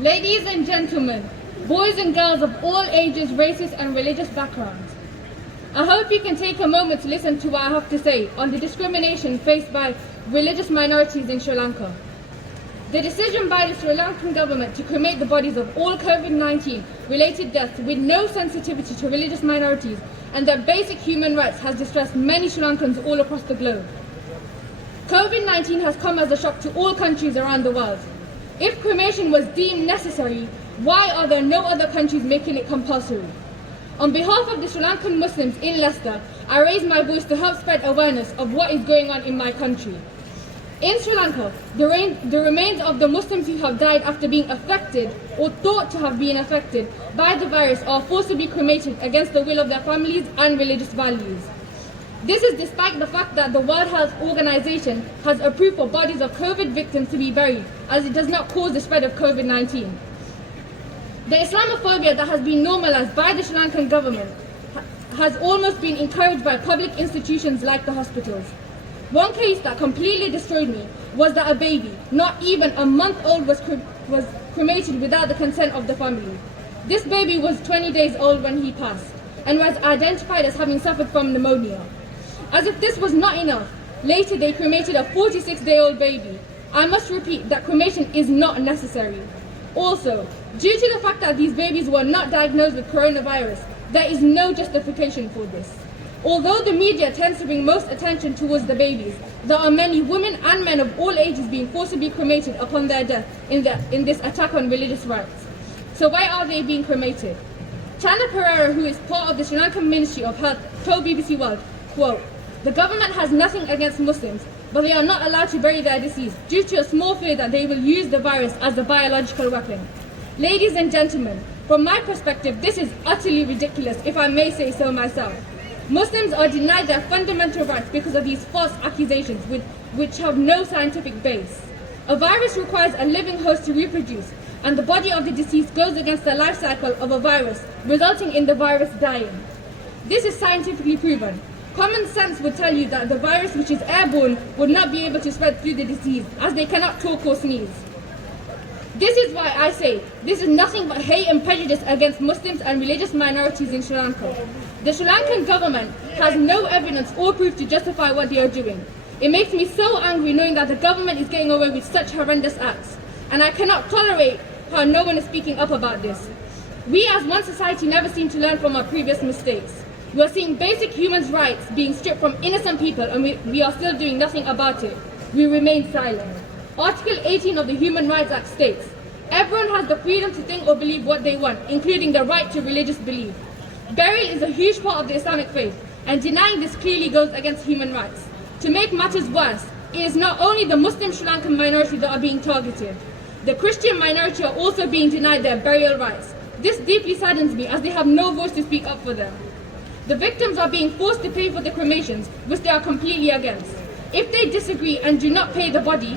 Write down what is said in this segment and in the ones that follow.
Ladies and gentlemen, boys and girls of all ages, races and religious backgrounds, I hope you can take a moment to listen to what I have to say on the discrimination faced by religious minorities in Sri Lanka. The decision by the Sri Lankan government to cremate the bodies of all COVID-19 related deaths with no sensitivity to religious minorities and their basic human rights has distressed many Sri Lankans all across the globe. COVID-19 has come as a shock to all countries around the world. If cremation was deemed necessary, why are there no other countries making it compulsory? On behalf of the Sri Lankan Muslims in Leicester, I raise my voice to help spread awareness of what is going on in my country. In Sri Lanka, the remains of the Muslims who have died after being affected or thought to have been affected by the virus are forcibly cremated against the will of their families and religious values. This is despite the fact that the World Health Organization has approved for bodies of COVID victims to be buried, as it does not cause the spread of COVID-19. The Islamophobia that has been normalized by the Sri Lankan government has almost been encouraged by public institutions like the hospitals. One case that completely destroyed me was that a baby, not even a month old, was cremated without the consent of the family. This baby was 20 days old when he passed and was identified as having suffered from pneumonia. As if this was not enough, later they cremated a 46-day-old baby. I must repeat that cremation is not necessary. Also, due to the fact that these babies were not diagnosed with coronavirus, there is no justification for this. Although the media tends to bring most attention towards the babies, there are many women and men of all ages being forcibly cremated upon their death in this attack on religious rights. So why are they being cremated? Chana Pereira, who is part of the Sri Lankan Ministry of Health, told BBC World, quote, "The government has nothing against Muslims, but they are not allowed to bury their deceased due to a small fear that they will use the virus as a biological weapon." Ladies and gentlemen, from my perspective, this is utterly ridiculous, if I may say so myself. Muslims are denied their fundamental rights because of these false accusations which have no scientific base. A virus requires a living host to reproduce, and the body of the deceased goes against the life cycle of a virus, resulting in the virus dying. This is scientifically proven. Common sense would tell you that the virus, which is airborne, would not be able to spread through the disease, as they cannot talk or sneeze. This is why I say this is nothing but hate and prejudice against Muslims and religious minorities in Sri Lanka. The Sri Lankan government has no evidence or proof to justify what they are doing. It makes me so angry knowing that the government is getting away with such horrendous acts, and I cannot tolerate how no one is speaking up about this. We as one society never seem to learn from our previous mistakes. We are seeing basic human rights being stripped from innocent people, and we are still doing nothing about it. We remain silent. Article 18 of the Human Rights Act states, "Everyone has the freedom to think or believe what they want, including the right to religious belief." Burial is a huge part of the Islamic faith, and denying this clearly goes against human rights. To make matters worse, it is not only the Muslim Sri Lankan minority that are being targeted. The Christian minority are also being denied their burial rights. This deeply saddens me, as they have no voice to speak up for them. The victims are being forced to pay for the cremations, which they are completely against. If they disagree and do not pay the body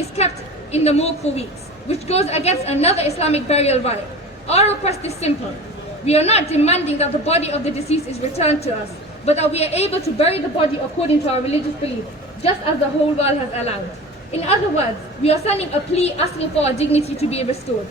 is kept in the morgue for weeks, which goes against another Islamic burial right. Our request is simple. We are not demanding that the body of the deceased is returned to us, but that we are able to bury the body according to our religious belief, just as the whole world has allowed. In other words, we are sending a plea asking for our dignity to be restored.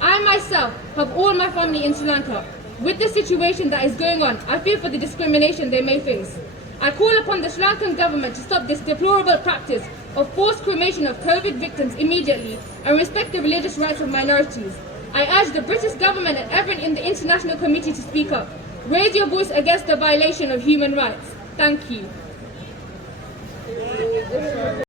I myself have all my family in Sri Lanka. With the situation that is going on, I fear for the discrimination they may face. I call upon the Sri Lankan government to stop this deplorable practice of forced cremation of COVID victims immediately and respect the religious rights of minorities. I urge the British government and everyone in the international community to speak up. Raise your voice against the violation of human rights. Thank you.